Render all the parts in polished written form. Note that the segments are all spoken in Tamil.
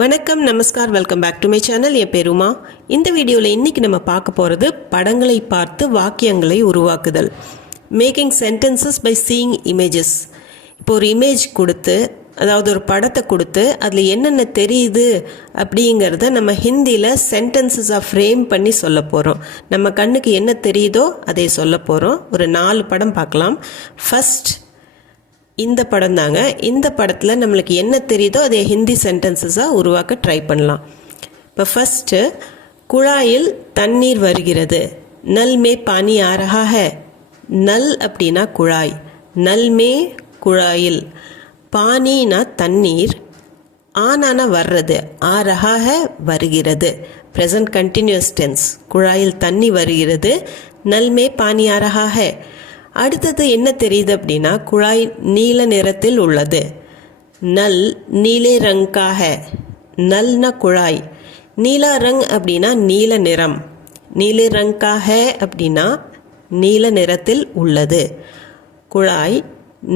வணக்கம், நமஸ்கார், welcome back to my channel. என் பேர் உமா. இந்த வீடியோவில் இன்றைக்கி நம்ம பார்க்க போகிறது படங்களை பார்த்து வாக்கியங்களை உருவாக்குதல். Making sentences by seeing images. இப்போ ஒரு இமேஜ் கொடுத்து, அதாவது ஒரு படத்தை கொடுத்து அதில் என்னென்ன தெரியுது அப்படிங்கிறத நம்ம ஹிந்தியில் சென்டென்சஸாக ஃப்ரேம் பண்ணி சொல்ல போகிறோம். நம்ம கண்ணுக்கு என்ன தெரியுதோ அதை சொல்ல போகிறோம். ஒரு 4 படம் பார்க்கலாம். ஃபஸ்ட் இந்த படம் தாங்க. இந்த படத்தில் நம்மளுக்கு என்ன தெரியுதோ அதை ஹிந்தி சென்டென்சஸாக உருவாக்க ட்ரை பண்ணலாம். இப்போ ஃபஸ்ட்டு, குழாயில் தண்ணீர் வருகிறது. நல் மே பானி ஆ ரஹா ஹை. நல் அப்படின்னா குழாய், நல் மே குழாயில், பானினா தண்ணீர், ஆனானா வர்றது, ஆ ரஹா ஹை வருகிறது, ப்ரெசன்ட் கண்டினியூஸ் டென்ஸ். குழாயில் தண்ணி வருகிறது, நல் மே பானி ஆ ரஹா ஹை. அடுத்தது என்ன தெரியுது அப்படின்னா, குழாய் நீல நிறத்தில் உள்ளது. நல் நீலே ரங் கா ஹை. நல்னா குழாய், நீலா ரங் அப்படின்னா நீல நிறம், நீலே ரங் கா ஹை அப்படின்னா நீல நிறத்தில் உள்ளது. குழாய்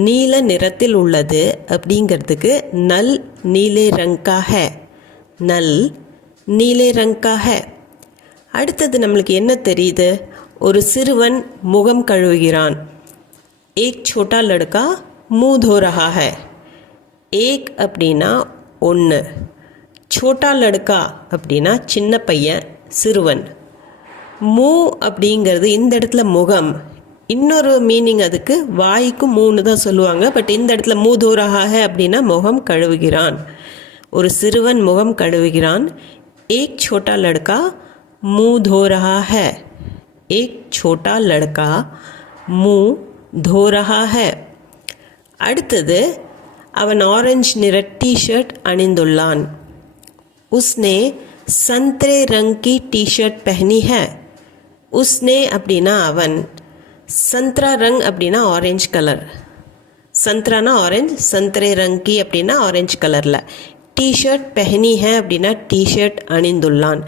நீல நிறத்தில் உள்ளது அப்படிங்கிறதுக்கு நல் நீலே ரங் கா ஹை, நல் நீலே ரங் கா ஹை. அடுத்தது நம்மளுக்கு என்ன தெரியுது? ஒரு சிறுவன் முகம் கழுவுகிறான். ஏக் छोटा लड़का मुंह धो रहा है. ஏக் அப்படின்னா ஒன்று, छोटा लड़का அப்படின்னா சின்ன பையன், சிறுவன். மூ அப்படிங்கிறது இந்த இடத்துல முகம். இன்னொரு மீனிங் அதுக்கு வாய்க்கும் மூணு தான் சொல்லுவாங்க. பட் இந்த இடத்துல मुंह धो रहा है அப்படின்னா முகம் கழுவுகிறான். ஒரு சிறுவன் முகம் கழுவுகிறான். ஏக் छोटा लड़का मुंह धो रहा है. एक छोटा लड़का मुंह धो रहा है. அடுத்தது, அவன் ஆரஞ்சு நிற டி-ஷர்ட் அணிந்துள்ளான். உஸ்னே சந்தரே ரங் கி டி-ஷர்ட் பஹனி ஹை. உஸ்னே அப்படின்னா அவன், சந்த்ரா ரங் அப்படின்னா ஆரஞ்சு கலர், சந்த்ரானா ஆரஞ்சு, சந்தரே ரங் கி அப்படின்னா ஆரஞ்சு கலரில், டி-ஷர்ட் பஹனி ஹை அப்படின்னா டி-ஷர்ட் அணிந்துள்ளான்.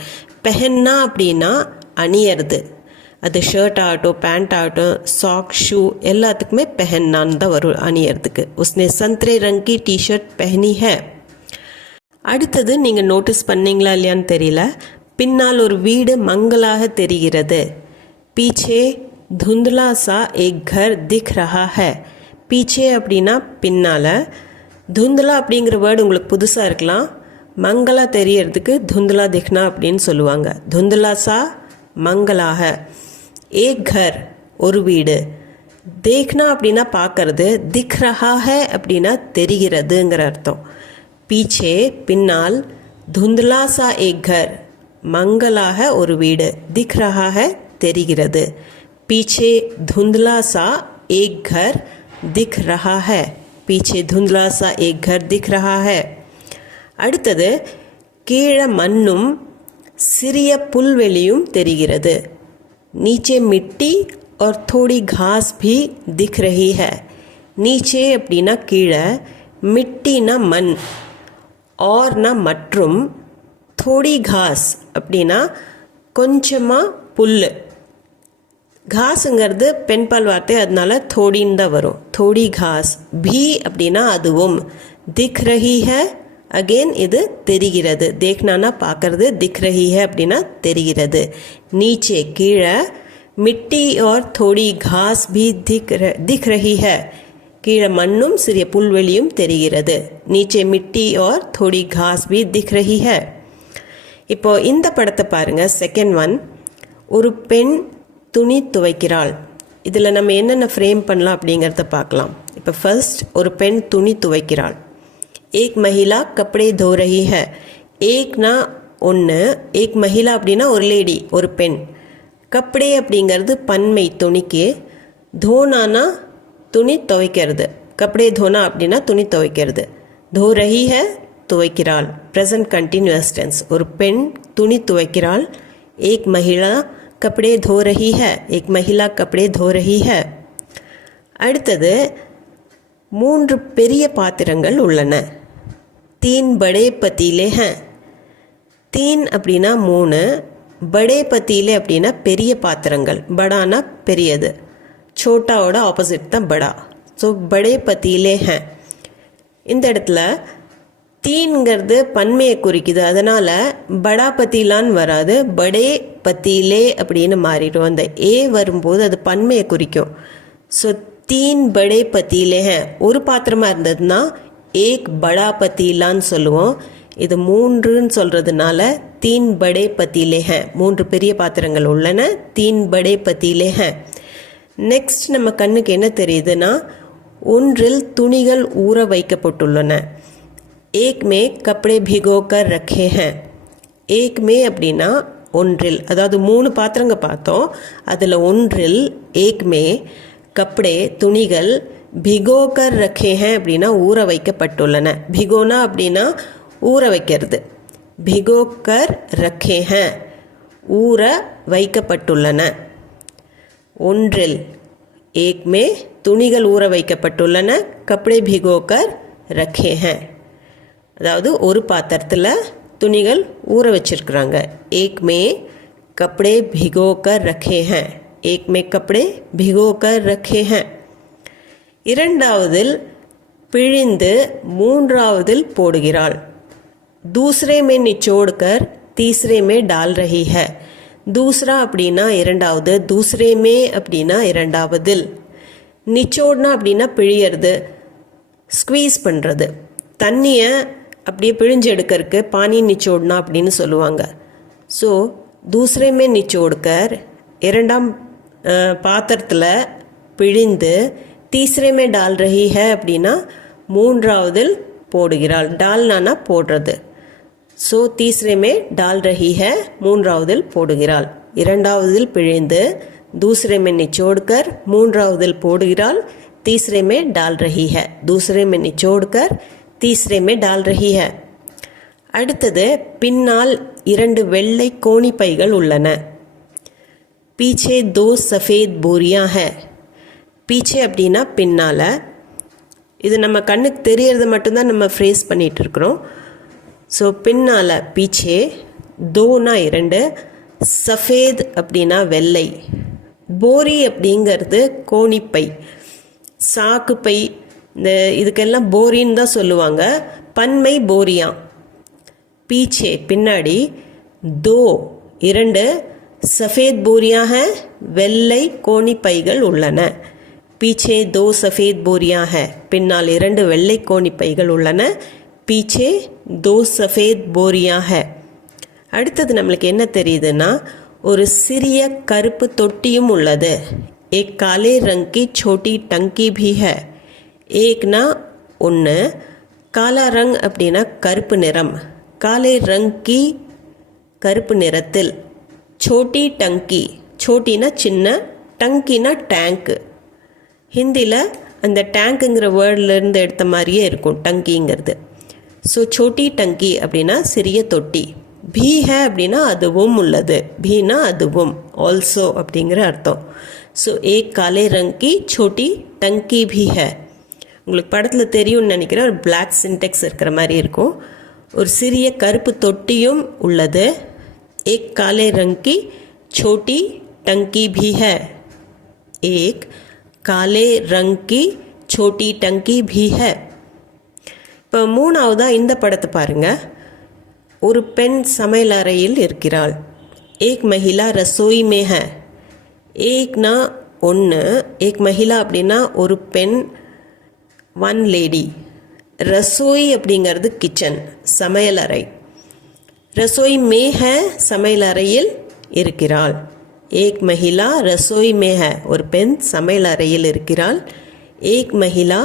பெஹன்னா அப்படின்னா அணியறது, அது ஷர்ட் ஆகட்டும், பேண்ட் ஆகட்டும், சாக், ஷூ எல்லாத்துக்குமே பெஹன்னான்னு தான் வரும் அணியறதுக்கு. உஸ்னே சந்தரே ரங் கி டி-ஷர்ட் பெஹனி ஹை. அடுத்தது நீங்கள் நோட்டீஸ் பண்ணீங்களா இல்லையான்னு தெரியல, பின்னால் ஒரு வீடு மங்கலாக தெரிகிறது. பீச்சே துந்துலா சா ஏக் கர் திக் ரஹா ஹை. பீச்சே அப்படின்னா பின்னால், துந்துலா அப்படிங்கிற வேர்டு உங்களுக்கு புதுசாக இருக்கலாம். மங்களா தெரியறதுக்கு துந்துலா திக்னா அப்படின்னு சொல்லுவாங்க. துந்துலா சா மங்களாக. ஏக் கர் ஒரு வீடு, தேக்னா அப்படின்னா பார்க்கறது, திக் ரஹா ஹை அப்படின்னா தெரிகிறதுங்கிற அர்த்தம். பீச்சே பின்னால், துந்துலா சா ஏக் கர் மங்களாக ஒரு வீடு, திக் ரஹா ஹை தெரிகிறது. பீச்சே துந்துலா சா ஏக் கர் திக் ரஹா ஹை. பீச்சே துந்துலா சா ஏக் கர் திக் ரஹா ஹை. அடுத்தது, கீழே மண்ணும் சிறிய புல்வெளியும் தெரிகிறது. नीचे मिट्टी और थोड़ी घास भी दिख रही है. नीचे அப்படின்னா கீழே, மிட்டினா மண், ஆர்னா மற்றும், थोड़ी घास அப்படின்னா கொஞ்சமாக புல். घासங்கிறது பெண்பால் வார்த்தை, அதனால थोड़ीன்னு தான் வரும். थोड़ी घास. भी அப்படின்னா அதுவும். दिख रही है அகெயின் இது தெரிகிறது, தேக்னானா பார்க்கறது, திக் ரஹி ஹை அப்படின்னா தெரிகிறது. நீச்சே கீழே, மிட்டி और थोड़ी घास भी दिख रही है கீழே மண்ணும் சிறிய புல்வெளியும் தெரிகிறது. நீச்சே மிட்டி और थोड़ी घास भी दिख रही है. இப்போ இந்த படத்தை பாருங்கள். செகண்ட் ஒன், ஒரு பெண் துணி துவைக்கிறாள். இதில் நம்ம என்னென்ன ஃப்ரேம் பண்ணலாம் அப்படிங்கிறத பார்க்கலாம். இப்போ ஃபர்ஸ்ட், ஒரு பெண் துணி துவைக்கிறாள். एक महिला कपड़े धो रही है. एकना ஒன்று, एक महिला அப்படின்னா ஒரு லேடி, ஒரு பெண். கப்படே அப்படிங்கிறது பன்மை துணிக்கு, தோனானா துணி துவைக்கிறது, கப்படே தோனா அப்படின்னா துணி துவைக்கிறது. தோ ரஹி ஹை துவைக்கிறாள், ப்ரெசன்ட் கண்டினியூஸ் டென்ஸ். ஒரு பெண் துணி துவைக்கிறாள். एक महिला कपड़े धो रही है. एक महिला कपड़े धो रही है. அடுத்தது, 3 பெரிய பாத்திரங்கள் உள்ளன. 3 बड़े पतीले हैं. 3 அப்படின்னா 3, बड़े पतीले அப்படின்னா பெரிய பாத்திரங்கள், படானா பெரியது, சோட்டாவோட ஆப்போசிட் தான் படா. ஸோ बड़े पतीले हैं. இந்த இடத்துல தீன்கிறது பன்மையை குறிக்குது, அதனால் படா பத்திலான்னு வராது, படே பத்திலே அப்படின்னு மாறிடும். அந்த ஏ வரும்போது அது பன்மையை குறிக்கும். ஸோ தீன் படே பத்திலே ஒரு பாத்திரமாக இருந்ததுன்னா ஏக் படா பத்திலான்னு சொல்லுவோம். இது மூன்றுன்னு சொல்கிறதுனால தீன் படே பத்திலே மூன்று பெரிய பாத்திரங்கள் உள்ளன, தீன் படே பத்திலே நெக்ஸ்ட் நம்ம கண்ணுக்கு என்ன தெரியுதுன்னா ஒன்றில் துணிகள் ஊற வைக்கப்பட்டுள்ளன. एक में कपड़े भिगोकर रखे हैं. एक में அப்படின்னா ஒன்றில், அதாவது 3 பாத்திரங்க பார்த்தோம். அதில் ஒன்றில் एक में कपड़े துணிகள் भिगोकर रखे हैं அப்படின்னா ஊற வைக்கப்பட்டுள்ளன. भिगोना அப்படின்னா ஊற வைக்கிறது. भिगोकर रखे हैं ஊற வைக்கப்பட்டுள்ளன. ஒன்றில் एक में துணிகள் ஊற வைக்கப்பட்டுள்ளன, कपड़े भिगोकर रखे हैं. அதாவது ஒரு பாத்திரத்தில் துணிகள் ஊற வச்சிருக்கிறாங்க. एक में कपड़े भिगोकर रखे हैं. एक में कपड़े भिगोकर रखे हैं. இரண்டாவதில் பிழிந்து மூன்றாவதில் போடுகிறாள். दूसरे में निचोड़कर तीसरे में डाल रही है. दूसरा அப்படின்னா இரண்டாவது, दूसरे में அப்படின்னா இரண்டாவதில், நிச்சோடனா அப்படின்னா பிழியறது, ஸ்குவீஸ் பண்ணுறது. தண்ணியை அப்படியே பிழிஞ்சு எடுக்கிறதுக்கு பானி நிச்சோடனா அப்படின்னு சொல்லுவாங்க. ஸோ दूसरे में निचोड़कर இரண்டாம் பாத்திரத்தில் பிழிந்து तीसरे में डाल रही है அப்படின்னா மூன்றாவதில் போடுகிறாள். டால்னானா போடுறது. ஸோ तीसरे में डाल रही है மூன்றாவதில் போடுகிறாள். இரண்டாவதில் பிழிந்து दूसरे में निचोड़कर மூன்றாவதில் போடுகிறாள். तीसरे में डाल रही है दूसरे में निचोड़कर तीसरे में डाल रही है. அடுத்தது பின்னால் 2 வெள்ளை கோணி பைகள் உள்ளன. पीछे 2 सफ़ेद बोरियां है. पीछे அப்படின்னா பின்னால். இது நம்ம கண்ணுக்கு தெரியறது மட்டும்தான் நம்ம ஃப்ரேஸ் பண்ணிட்டு இருக்கிறோம். ஸோ பின்னால் पीछे, 2னா 2, सफ़ेद அப்படின்னா வெள்ளை, போரி அப்படிங்கிறது கோணிப்பை, சாக்கு பை, இந்த இதுக்கெல்லாம் போரின்னு தான் சொல்லுவாங்க. பன்மை போரியா. பீச்சே பின்னாடி, 2 சஃபேத் போரியாக வெள்ளை கோணிப்பைகள் உள்ளன. பீச்சே 2 சஃபேத் போரியாக பின்னால் 2 வெள்ளை கோணிப்பைகள் உள்ளன. பீச்சே 2 சஃபேத் போரியாக. அடுத்தது நம்மளுக்கு என்ன தெரியுதுன்னா ஒரு சிறிய கருப்பு தொட்டியும் உள்ளது. एक काले रंग की छोटी टंकी भी है. ஏக்னா 1, காலா ரங் அப்படின்னா கருப்பு நிறம், காலே ரங் கி கருப்பு நிறத்தில், சோட்டி டங்கி, சோட்டினா சின்ன, டங்கினா டேங்க்கு. ஹிந்தியில் அந்த டேங்க்குங்கிற வேர்ட்லேருந்து எடுத்த மாதிரியே இருக்கும் டங்கிங்கிறது. ஸோ சோட்டி டங்கி அப்படின்னா சிறிய தொட்டி. பீ ஹே அப்படின்னா அதுவும் உள்ளது, பீனா அதுவும், ஆல்சோ அப்படிங்கிற அர்த்தம். ஸோ ஏக் காலே ரங் கி சோட்டி டங்கி பி ஹே. உங்களுக்கு படத்தில் தெரியும்னு நினைக்கிறேன், ஒரு பிளாக் சின்டெக்ஸ் இருக்கிற மாதிரி இருக்கும். ஒரு சிறிய கருப்பு தொட்டியும் உள்ளது. ஏக் காலே ரங் கி சோட்டி டங்கி பி ஹே. ஏக் காலே ரங் கி சோட்டி டங்கி பி ஹே. இப்போ மூணாவதாக இந்த படத்தை பாருங்கள். ஒரு பெண் சமையல் அறையில் இருக்கிறாள். ஏக் மஹிலா ரசோய் மே ஹே. ஏக்னா 1, ஏக் மஹிலா அப்படின்னா ஒரு பெண், 1 லேடி. ரசோய் அப்படிங்கிறது கிச்சன், சமையல் அறை. ரசோய் மே ஹே சமையல் அறையில் இருக்கிறாள். ஏக் மஹிலா ரசோய் மே ஹே ஒரு பெண் சமையல் அறையில் இருக்கிறாள். ஏக் மஹிலா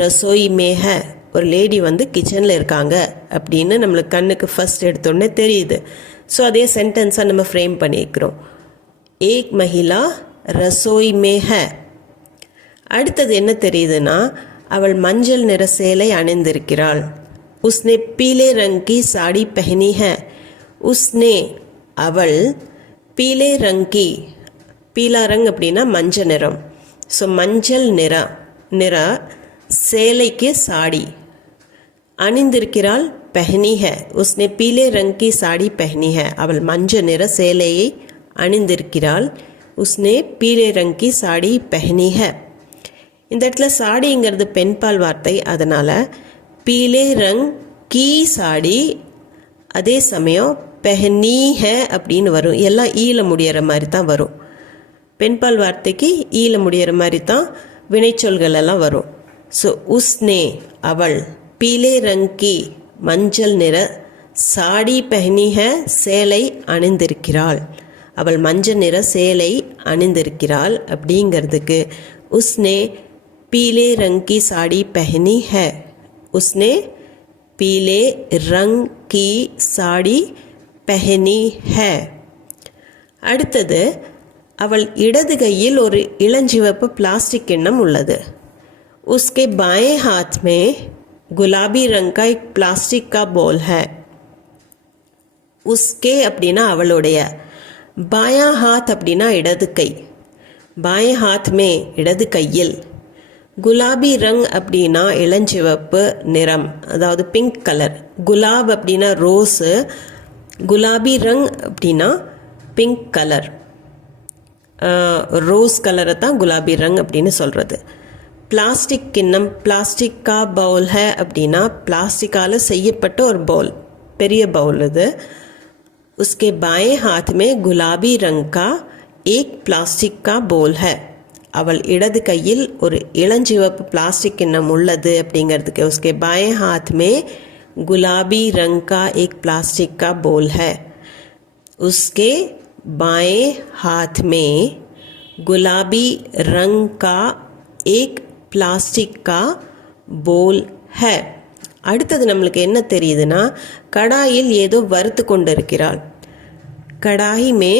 ரசோய் மே ஹே ஒரு லேடி கிச்சனில் இருக்காங்க அப்படின்னு நம்மளுக்கு கண்ணுக்கு ஃபர்ஸ்ட் எடுத்தோடனே தெரியுது. ஸோ அதே சென்டென்ஸாக நம்ம ஃப்ரேம் பண்ணியிருக்கிறோம். ஏக் மஹிலா ரசோய் மே ஹே. அடுத்தது என்ன தெரியுதுன்னா அவள் மஞ்சள் நிற சேலை அணிந்திருக்கிறாள். உஸ்னே பீலே ரங் கி சாடி பெஹனி ஹே. உஸ்னே அவள், பீலே ரங் கி, பீலா ரங் அப்படின்னா மஞ்சள் நிறம். ஸோ மஞ்சள் நிற சேலைக்கு சாடி அணிந்திருக்கிறாள். பெஹனி ஹே, உஸ்னே பீலே ரங் கி சாடி பெஹனி ஹே. அவள் மஞ்சள் நிற சேலையை அணிந்திருக்கிறாள். உஸ்னே பீலே ரங் கி சாடி பெஹனி ஹே. இந்த இடத்துல சாடிங்கிறது பெண்பால் வார்த்தை, அதனால் பீலே ரங் की साड़ी அதே சமயம் பெஹனி ஹே அப்படின்னு வரும். எல்லாம் ஈல முடிகிற மாதிரி தான் வரும். பெண்பால் வார்த்தைக்கு ஈல முடிகிற மாதிரி தான் வினைச்சொல்கள் எல்லாம் வரும். ஸோ உஸ்னே அவள், பீலே ரங்கி மஞ்சள் நிற, சாடி பெஹனி ஹே சேலை அணிந்திருக்கிறாள். அவள் மஞ்சள் நிற சேலை அணிந்திருக்கிறாள் அப்படிங்கிறதுக்கு உஸ்னே பீலே ரங்கி சாடி பெஹனி ஹே. உஸ்னே पीले रंग की साड़ी पहनी है. அடுத்தது அவள் இடது கையில் ஒரு இளஞ்சிவப்பு பிளாஸ்டிக் கிண்ணம் உள்ளது. उसके बाएं हाथ में गुलाबी रंग का एक प्लास्टिक का बॉल है. उसके அப்படின்னா அவளுடைய, बायां हाथ அப்படின்னா இடது கை, बाएं हाथ में இடது கையில், குலாபி ரங் அப்படின்னா இளஞ்சிவப்பு நிறம், அதாவது பிங்க் கலர். குலாப் அப்படின்னா ரோஸு, குலாபி ரங் அப்படின்னா பிங்க் கலர். ரோஸ் கலரை தான் குலாபி ரங் அப்படின்னு சொல்கிறது. பிளாஸ்டிக் கிண்ணம், பிளாஸ்டிக் கா பவுல் ஹே அப்படின்னா பிளாஸ்டிக்கால் செய்யப்பட்ட ஒரு பவுல், பெரிய பவுல் இது. உஸ்கே பாயே ஹாத் மே குலாபி ரங் கா ஏக் பிளாஸ்டிக் கா பவுல் ஹே. அவள் இடது கையில் ஒரு இளஞ்சிவப்பு பிளாஸ்டிக் கிண்ணம் உள்ளது அப்படிங்கிறதுக்கு உஸ்கே பாயே ஹாத் மே குலாபி ரங் கா ஏக் பிளாஸ்டிக் கா போல் ஹை. உஸ்கே பாயே ஹாத் மே குலாபி ரங் கா ஏக் பிளாஸ்டிக் கா போல் ஹை. அடுத்தது நம்மளுக்கு என்ன தெரியுதுன்னா, கடாயில் ஏதோ வறுத்து கொண்டு இருக்கிறாள். கடாயி மே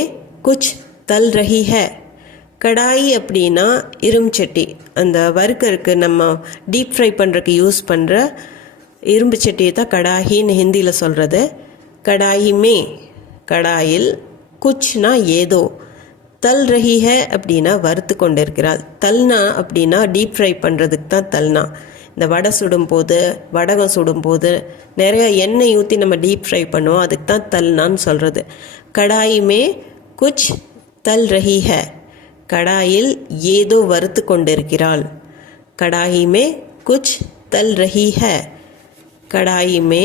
குச் தல் ரஹி ஹை. கடாயி அப்படின்னா இரும்பு சட்டி, அந்த வறுக்கறதுக்கு நம்ம டீப் ஃப்ரை பண்ணுறதுக்கு யூஸ் பண்ணுற இரும்பு சட்டியை தான் கடாயின்னு ஹிந்தியில் சொல்கிறது. கடாயி மே, கடாயில், குச்னா ஏதோ, தல் ரஹி ஹே அப்படின்னா வறுத்து கொண்டு இருக்கிறாள். தல்னா அப்படின்னா டீப் ஃப்ரை பண்ணுறதுக்கு தான் தல்னா. இந்த வடை சுடும்போது, வடகம் சுடும்போது நிறைய எண்ணெய் ஊற்றி நம்ம டீப் ஃப்ரை பண்ணுவோம், அதுக்கு தான் தல்னான்னு சொல்கிறது. கடாயி மே குச் தல் ரஹி ஹே. கடாயில் ஏதோ வறுத்து கொண்டிருக்கிறாள். கடாயி மே குச் தல் ரஹி ஹை. கடாயி மே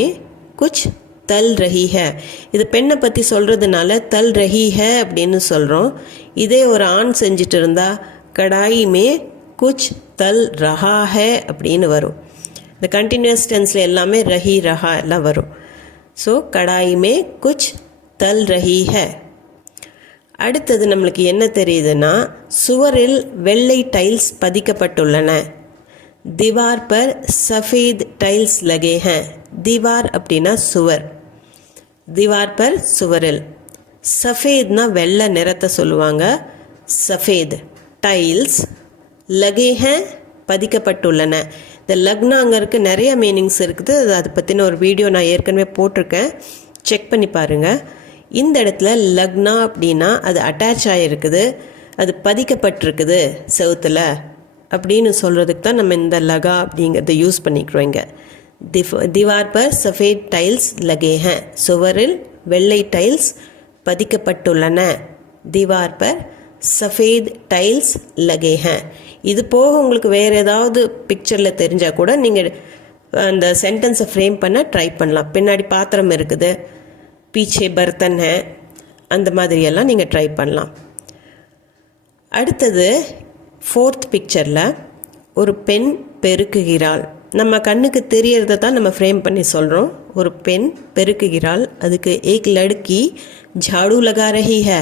குச் தல் ரஹி ஹை. இது பெண்ணை பற்றி சொல்கிறதுனால தல் ரஹி ஹை அப்படின்னு சொல்கிறோம். இதே ஒரு ஆண் செஞ்சுட்டு இருந்தால் கடாயி மே குச் தல் ரஹா ஹை அப்படின்னு வரும். இந்த கண்டினியூஸ் டென்ஸில் எல்லாமே ரஹி ரஹா எல்லாம் வரும். ஸோ கடாயி மே குச் தல் ரஹி ஹை. அடுத்தது நம்மளுக்கு என்ன தெரியுதுன்னா, சுவரில் வெள்ளை டைல்ஸ் பதிக்கப்பட்டுள்ளன. தீவார் பர் சஃபேத் டைல்ஸ் லகே ஹே. தீவார் அப்படின்னா சுவர், தீவார் பர் சுவரில். சஃபேத்னா வெள்ளை நிறத்தை சொல்லுவாங்க, சஃபேத். டைல்ஸ் லகே ஹே பதிக்கப்பட்டுள்ளன. இந்த லக்னாங்கிறதுக்கு நிறைய மீனிங்ஸ் இருக்குது. அதை பற்றின ஒரு வீடியோ நான் ஏற்கனவே போட்டிருக்கேன், செக் பண்ணி பாருங்கள். இந்த இடத்துல லக்னா அப்படின்னா அது அட்டாச் ஆகிருக்குது, அது பதிக்கப்பட்டிருக்குது செவுத்தில் அப்படின்னு சொல்கிறதுக்கு தான் நம்ம இந்த லகா அப்படிங்கிறத யூஸ் பண்ணிக்கிறோம். இங்கே தீவார் பர் சஃபேத் டைல்ஸ் லகே ஹே. சுவரில் வெள்ளை டைல்ஸ் பதிக்கப்பட்டுள்ளன. தீவார் பர் சஃபேத் டைல்ஸ் லகே ஹே. இது போக உங்களுக்கு வேறு ஏதாவது பிக்சரில் தெரிஞ்சால் கூட நீங்கள் அந்த சென்டென்ஸை ஃப்ரேம் பண்ண ட்ரை பண்ணலாம். பின்னாடி பாத்திரம் இருக்குது, பீச்சே பர்த்தன் ஹே, அந்த மாதிரியெல்லாம் நீங்கள் ட்ரை பண்ணலாம். அடுத்தது 4th பிக்சரில் ஒரு பெண் பெருக்குகிறாள். நம்ம கண்ணுக்கு தெரியறதை தான் நம்ம ஃப்ரேம் பண்ணி சொல்கிறோம். ஒரு பெண் பெருக்குகிறாள். அதுக்கு ஏக் லடுக்கி ஜாடு லகா ரஹி ஹை.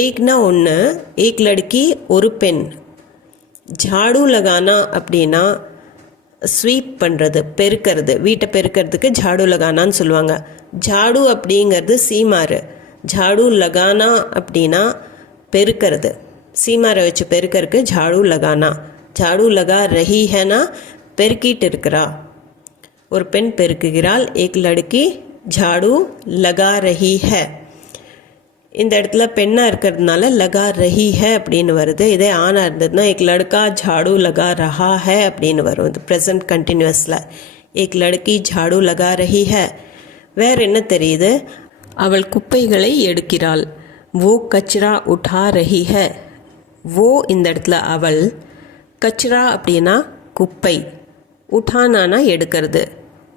ஏக்னா ஒன்று, ஏக் லடுக்கி ஒரு பெண். ஜாடு லகானா அப்படின்னா ஸ்வீப் பண்ணுறது, பெருக்கிறது, வீட்டை பெருக்கிறதுக்கு ஜாடு லகானான்னு சொல்லுவாங்க. ஜாடு அப்படிங்கிறது சீமாறு, ஜாடு லகானா அப்படின்னா பெருக்கிறது, சீமாரை வச்சு பெருக்கிறதுக்கு ஜாடு லகானா. ஜாடு லகா ரஹி ஹேனா பெருக்கிட்டு இருக்கிறா. ஒரு பெண் பெருக்குகிறாள். ஏக் லடுக்கி ஜாடு லகா ரஹி ஹை. இந்த இடத்துல பெண்ணாக இருக்கிறதுனால லகா ரஹி ஹை அப்படின்னு வருது. இதே ஆணாக இருந்ததுன்னா ஏக் லடுக்கா ஜாடு லகா ரஹா ஹை அப்படின்னு வரும். இது ப்ரெசன்ட் கண்டினியூஸில் ஏக் லடுக்கி ஜாடு லகா ரஹி ஹை. வேறு என்ன தெரியுது? அவள் குப்பைகளை எடுக்கிறாள். वो कचरा उठा रही है. वो இந்த இடத்துல அவள், கச்ரா அப்படின்னா குப்பை, உठानाனா எடுக்கிறது.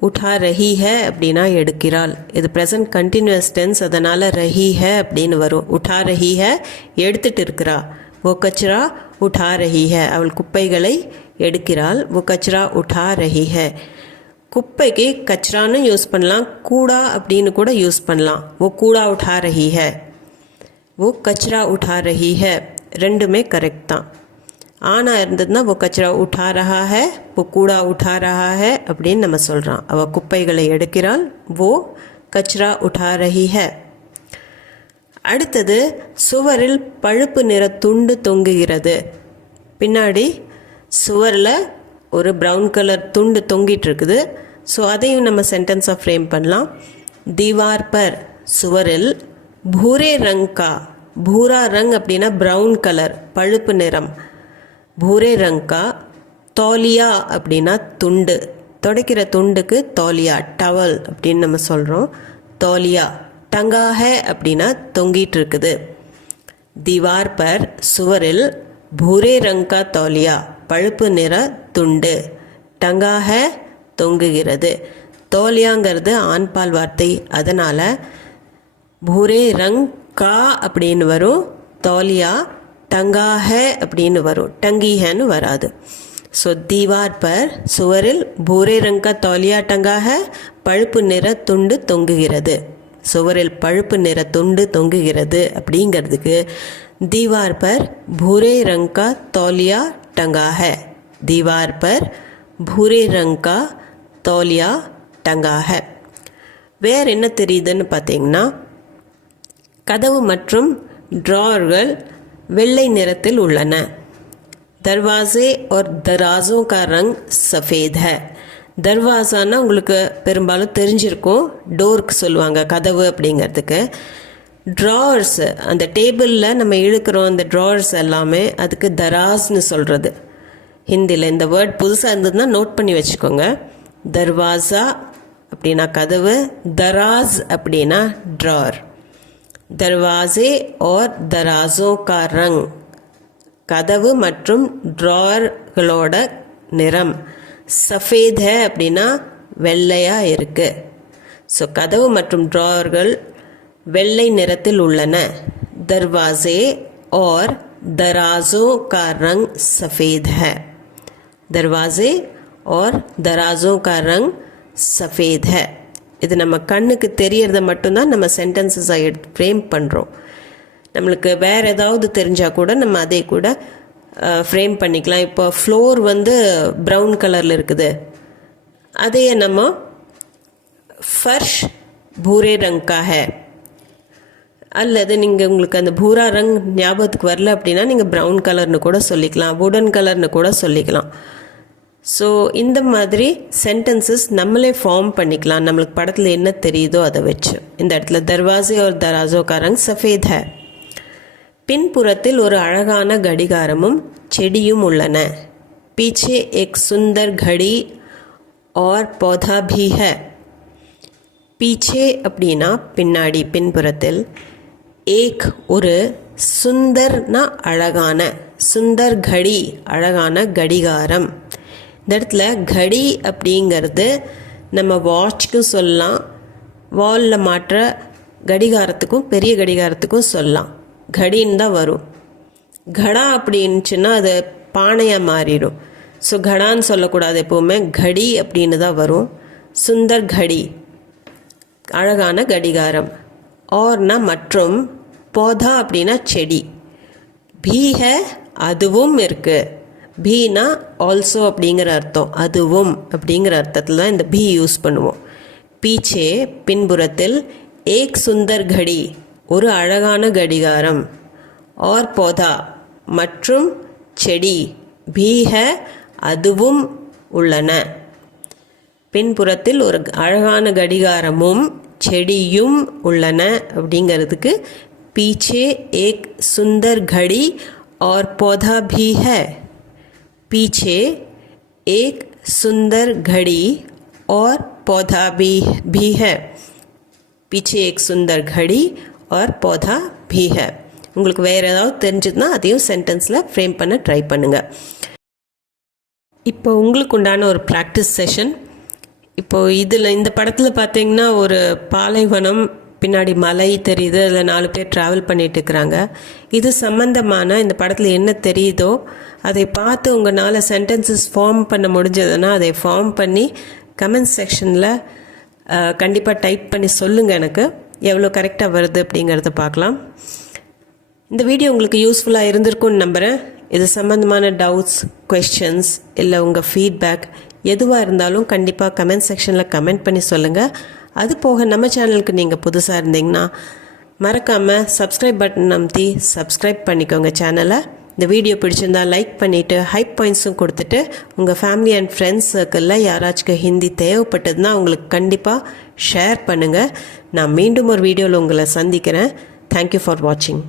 உठा रही है அப்படின்னா எடுக்கிறாள். இது ப்ரெசன்ட் கண்டினியூஸ் டென்ஸ், அதனால் ரஹி है அப்படின்னு வரும். உठा रही है எடுத்துட்டு இருக்கிறா. वो कचरा उठा रही है அவள் குப்பைகளை எடுக்கிறாள். वो कचरा उठा रही है. குப்பைக்கு கச்சரான்னு யூஸ் பண்ணலாம், கூடா அப்படின்னு கூட யூஸ் பண்ணலாம். वो कूड़ा उठा रही है, वो कचरा उठा रही है. ரெண்டுமே கரெக்ட் தான். ஆனா இருந்ததுன்னா वो कचरा उठा रहा है, वो कूड़ा उठा रहा है அப்படின்னு நம்ம சொல்கிறோம். அவள் குப்பைகளை எடுக்கிறாள். वो कचरा उठा रही है. அடுத்தது சுவரில் பழுப்பு நிற துண்டு தொங்குகிறது. பின்னாடி சுவரில் ஒரு ப்ரௌன் கலர் துண்டு தொங்கிட்டு இருக்குது. ஸோ அதையும் நம்ம சென்டென்ஸாக ஃப்ரேம் பண்ணலாம். दीवार पर சுவரில் भूरे रंग का, भूरा रंग அப்படின்னா ப்ரௌன் கலர் பழுப்பு நிறம். भूरे रंग का तौलिया அப்படின்னா துண்டு, துடைக்கிற துண்டுக்கு तौलिया டவல் அப்படின்னு நம்ம சொல்கிறோம். तौलिया टंगा है அப்படின்னா தொங்கிட்டு இருக்குது. दीवार पर சுவரில் भूरे रंग का तौलिया பழுப்பு நிற துண்டு, टंगा है தொங்குகிறது. தோலியாங்கிறது ஆண்பால் வார்த்தை, அதனால் भूरे रंग का அப்படின்னு வரும். तौलिया टंगा है அப்படின்னு வரும், टंगी हैன்னு வராது. ஸோ दीवार पर சுவரில் भूरे रंग का तौलिया टंगा है பழுப்பு நிற துண்டு தொங்குகிறது. சுவரில் பழுப்பு நிற துண்டு தொங்குகிறது அப்படிங்கிறதுக்கு दीवार पर भूरे रंग का तौलिया टंगा है, दीवार पर भूरे रंग का तौलिया टंगा है. வேற என்ன தெரியுதுன்னு பார்த்தீங்கன்னா, கதவு மற்றும் ட்ராயர்கள் வெள்ளை நிறத்தில் உள்ளன. दरवाजे और दराजों का रंग सफ़ेद है. தர்வாசான்னா உங்களுக்கு பெரும்பாலும் தெரிஞ்சிருக்கும், டோருக்கு சொல்லுவாங்க கதவு அப்படிங்கிறதுக்கு. ட்ராயர்ஸ் அந்த டேபிளில் நம்ம இழுக்கிறோம், அந்த ட்ராயர்ஸ் எல்லாமே அதுக்கு தராஸ்னு சொல்கிறது. ஹிந்தியில் இந்த வேர்ட் புதுசாக இருந்ததுன்னா நோட் பண்ணி வச்சுக்கோங்க. தர்வாசா அப்படின்னா கதவு, दराज அப்படின்னா ட்ரார். दरवाजे और दराजों का रंग கதவு மற்றும் ட்ராயர்களோட நிறம் சஃபேத் है அப்படின்னா வெள்ளையாக இருக்குது. ஸோ கதவு மற்றும் ட்ராயர்கள் வெள்ளை நிறத்தில் உள்ளன. दरवाजे और दराजों का रंग सफ़ेद है, दरवाजे और दराजों का रंग सफ़ेद है. இது நம்ம கண்ணுக்கு தெரியறத மட்டும்தான் நம்ம சென்டென்சஸாக எடுத்து ஃப்ரேம் பண்ணுறோம். நம்மளுக்கு வேறு ஏதாவது தெரிஞ்சால் கூட நம்ம அதை கூட ஃப்ரேம் பண்ணிக்கலாம். இப்போ ஃப்ளோர் வந்து ப்ரௌன் கலரில் இருக்குது, அதையே நம்ம ஃபர்ஷ் பூரே ரங் கா ஹே, அல்லது நீங்கள் உங்களுக்கு அந்த பூரா ரங் ஞாபகத்துக்கு வரல அப்படின்னா நீங்கள் ப்ரௌன் கலர்னு கூட சொல்லிக்கலாம், வுடன் கலர்னு கூட சொல்லிக்கலாம். ஸோ இந்த மாதிரி சென்டென்சஸ் நம்மளே ஃபார்ம் பண்ணிக்கலாம், நம்மளுக்கு படத்தில் என்ன தெரியுதோ அதை வச்சு. இந்த இடத்துல தர்வாசே और दराजों का रंग सफ़ेद है. பின்புறத்தில் ஒரு அழகான கடிகாரமும் செடியும் உள்ளன. पीछे एक सुंदर घड़ी और पौधा भी है. पीछे அப்படின்னா பின்னாடி, பின்புறத்தில். एक ஒரு சுந்தர்னா அழகான, சுந்தர் घड़ी அழகான கடிகாரம். இந்த இடத்துல घड़ी அப்படிங்கிறது நம்ம வாட்ச்க்கும் சொல்லலாம், வாலில் மாட்டுற கடிகாரத்துக்கும் பெரிய கடிகாரத்துக்கும் சொல்லலாம். घड़ीன்னு தான் வரும். घड़ा அப்படின்னுச்சுன்னா அது பானையாக மாறிடும். ஸோ घड़ाன்னு சொல்லக்கூடாது, எப்போவுமே घड़ी அப்படின்னு தான் வரும். சுந்தர் घड़ी அழகான கடிகாரம். औरனா மற்றும், पौधा அப்படின்னா செடி, भी है அதுவும் இருக்குது. பீனா ஆல்சோ அப்படிங்கிற அர்த்தம், அதுவும் அப்படிங்கிற அர்த்தத்தில் தான் இந்த பி யூஸ் பண்ணுவோம். பீச்சே பின்புறத்தில், ஏக் சுந்தர் घड़ी ஒரு அழகான கடிகாரம், और पौधा மற்றும் செடி, भी है அதுவும் உள்ளன. பின்புறத்தில் ஒரு அழகான கடிகாரமும் செடியும் உள்ளன அப்படிங்கிறதுக்கு पीछे एक सुंदर घड़ी और पौधा भी है. पीछे एक सुंदर घड़ी और पौधा भी है. पीछे एक सुंदर घड़ी और पौधा भी है. உங்களுக்கு வேறு ஏதாவது தெரிஞ்சதுன்னா அதையும் சென்டென்ஸில் ஃப்ரேம் பண்ண ட்ரை பண்ணுங்கள். இப்போ உங்களுக்கு உண்டான ஒரு ப்ராக்டிஸ் செஷன். இப்போது இந்த படத்தில் பார்த்தீங்கன்னா ஒரு பாலைவனம், பின்னாடி மலை தெரியுது, அதில் 4 பேர் ட்ராவல் பண்ணிட்டு இருக்கிறாங்க. இது சம்மந்தமான இந்த படத்தில் என்ன தெரியுதோ அதை பார்த்து உங்களால் சென்டென்சஸ் ஃபார்ம் பண்ண முடிஞ்சதுன்னா அதை ஃபார்ம் பண்ணி கமெண்ட் செக்ஷனில் கண்டிப்பாக டைப் பண்ணி சொல்லுங்கள். எனக்கு எவ்வளோ கரெக்டாக வருது அப்படிங்கிறத பார்க்கலாம். இந்த வீடியோ உங்களுக்கு யூஸ்ஃபுல்லாக இருந்திருக்கும்னு நம்புகிறேன். இது சம்மந்தமான டவுட்ஸ், கொஸ்டின்ஸ் இல்லை உங்கள் ஃபீட்பேக் எதுவாக இருந்தாலும் கண்டிப்பாக கமெண்ட் செக்ஷனில் கமெண்ட் பண்ணி சொல்லுங்கள். அது போக நம்ம சேனலுக்கு நீங்கள் புதுசாக இருந்தீங்கன்னா மறக்காமல் சப்ஸ்கிரைப் பட்டன் அமுத்தி சப்ஸ்கிரைப் பண்ணிக்கோங்க சேனலை. இந்த வீடியோ பிடிச்சிருந்தா லைக் பண்ணிவிட்டு ஹைப் பாயிண்ட்ஸும் கொடுத்துட்டு உங்கள் ஃபேமிலி அண்ட் ஃப்ரெண்ட்ஸ் சர்க்கிளில் யாராச்சும் ஹிந்தி தேவைப்பட்டதுன்னா அவங்களுக்கு கண்டிப்பாக ஷேர் பண்ணுங்கள். நான் மீண்டும் ஒரு வீடியோவில் உங்களை சந்திக்கிறேன். தேங்க்யூ ஃபார் வாட்சிங்.